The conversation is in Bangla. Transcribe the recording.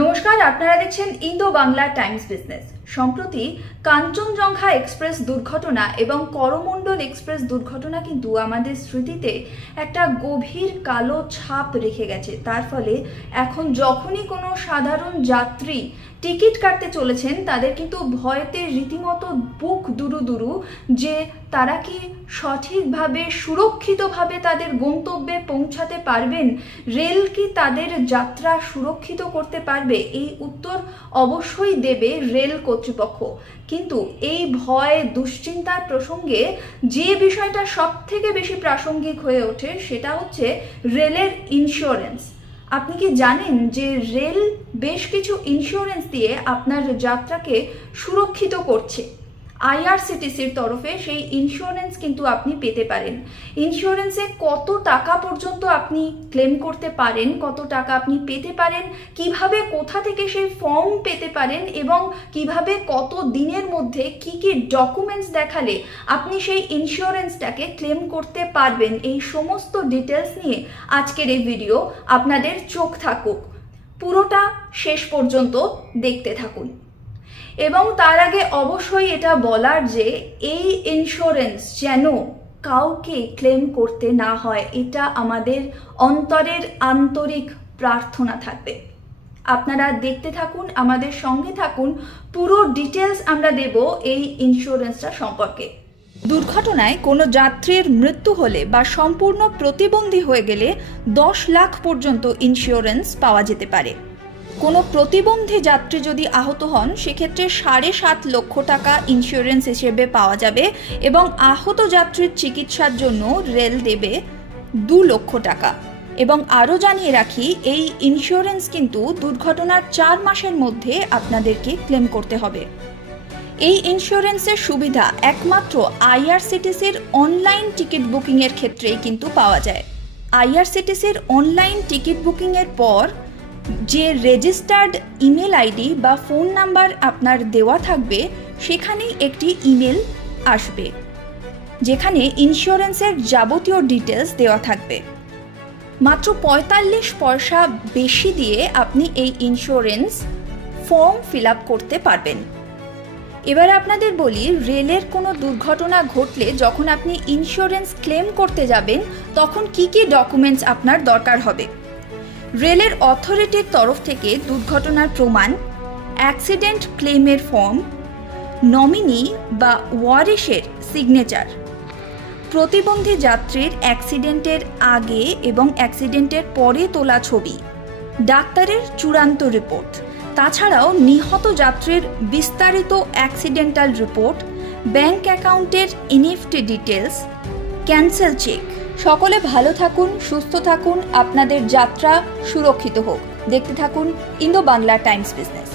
নমস্কার, আপনারা দেখছেন ইন্দো বাংলা টাইমস বিজনেস। সম্প্রতি কাঞ্চনজঙ্ঘা এক্সপ্রেস দুর্ঘটনা এবং করমণ্ডল এক্সপ্রেস দুর্ঘটনা কিন্তু আমাদের স্মৃতিতে একটা গভীর কালো ছাপ রেখে গেছে। তার ফলে এখন যখনই কোনো সাধারণ যাত্রী টিকিট কাটতে চলেছেন, তাদের কিন্তু ভয়েতে রীতিমতো বুক দুরু দুরু যে তারা কি সঠিকভাবে, সুরক্ষিতভাবে তাদের গন্তব্যে পৌঁছাতে পারবেন। রেল কি তাদের যাত্রা সুরক্ষিত করতে পারবে? এই উত্তর অবশ্যই দেবে রেল কর্তৃপক্ষ। কিন্তু এই ভয়, দুশ্চিন্তার প্রসঙ্গে যে বিষয়টা সব থেকে বেশি প্রাসঙ্গিক হয়ে ওঠে সেটা হচ্ছে রেলের ইন্স্যুরেন্স আপনি কি জানেন যে রেল বেশ কিছু ইন্স্যুরেন্স দিয়ে আপনার যাত্রাকে সুরক্ষিত করছে? আইআরসিটিসির তরফে সেই ইন্স্যুরেন্স কিন্তু আপনি পেতে পারেন। ইন্স্যুরেন্সে কত টাকা পর্যন্ত আপনি ক্লেম করতে পারেন, কত টাকা আপনি পেতে পারেন, কীভাবে কোথা থেকে সেই ফর্ম পেতে পারেন এবং কীভাবে কত দিনের মধ্যে কি কি ডকুমেন্টস দেখালে আপনি সেই ইন্স্যুরেন্সটাকে ক্লেম করতে পারবেন, এই সমস্ত ডিটেলস নিয়ে আজকের এই ভিডিও আপনাদের চোখ থাকুক। পুরোটা শেষ পর্যন্ত দেখতে থাকুন। এবং তার আগে অবশ্যই এটা বলার যে এই ইন্স্যুরেন্স যেন কাউকে ক্লেম করতে না হয়, এটা আমাদের অন্তরের আন্তরিক প্রার্থনা থাকবে। আপনারা দেখতে থাকুন, আমাদের সঙ্গে থাকুন, পুরো ডিটেলস আমরা দেব এই ইন্স্যুরেন্সটা সম্পর্কে। দুর্ঘটনায় কোনো যাত্রীর মৃত্যু হলে বা সম্পূর্ণ প্রতিবন্ধী হয়ে গেলে দশ লাখ পর্যন্ত ইন্স্যুরেন্স পাওয়া যেতে পারে। কোনো প্রতিবন্ধী যাত্রী যদি আহত হন, সেক্ষেত্রে সাড়ে সাত লক্ষ টাকা ইন্স্যুরেন্স হিসেবে পাওয়া যাবে এবং আহত যাত্রীর চিকিৎসার জন্য রেল দেবে দু লক্ষ টাকা। এবং আরও জানিয়ে রাখি, এই ইন্স্যুরেন্স কিন্তু দুর্ঘটনার চার মাসের মধ্যে আপনাদেরকে ক্লেম করতে হবে। এই ইন্স্যুরেন্সের সুবিধা একমাত্র আইআরসিটিসির অনলাইন টিকিট বুকিংয়ের ক্ষেত্রেই কিন্তু পাওয়া যায়। আইআরসিটিসির অনলাইন টিকিট বুকিংয়ের পর যে রেজিস্টার্ড ইমেল আইডি বা ফোন নাম্বার আপনার দেওয়া থাকবে, সেখানেই একটি ইমেল আসবে, যেখানে ইন্স্যুরেন্সের যাবতীয় ডিটেলস দেওয়া থাকবে। মাত্র পঁয়তাল্লিশ পয়সা বেশি দিয়ে আপনি এই ইন্স্যুরেন্স ফর্ম ফিল আপ করতে পারবেন। এবার আপনাদের বলি, রেলের কোনো দুর্ঘটনা ঘটলে যখন আপনি ইন্স্যুরেন্স ক্লেম করতে যাবেন, তখন কি কি ডকুমেন্টস আপনার দরকার হবে? রেলের অথরিটির তরফ থেকে দুর্ঘটনার প্রমাণ, অ্যাক্সিডেন্ট ক্লেমের ফর্ম, নমিনি বা ওয়ারিশের সিগনেচার। প্রতিবন্ধী যাত্রীর অ্যাক্সিডেন্টের আগে এবং অ্যাক্সিডেন্টের পরে তোলা ছবি, ডাক্তারের চূড়ান্ত রিপোর্ট। তাছাড়াও নিহত যাত্রীর বিস্তারিত অ্যাক্সিডেন্টাল রিপোর্ট, ব্যাংক অ্যাকাউন্টের ইনিফটি ডিটেলস ক্যান্সেল চেক। সকলে ভালো থাকুন, সুস্থ থাকুন। আপনাদের যাত্রা সুরক্ষিত হোক। দেখতে থাকুন ইন্দো বাংলা টাইমস বিজনেস।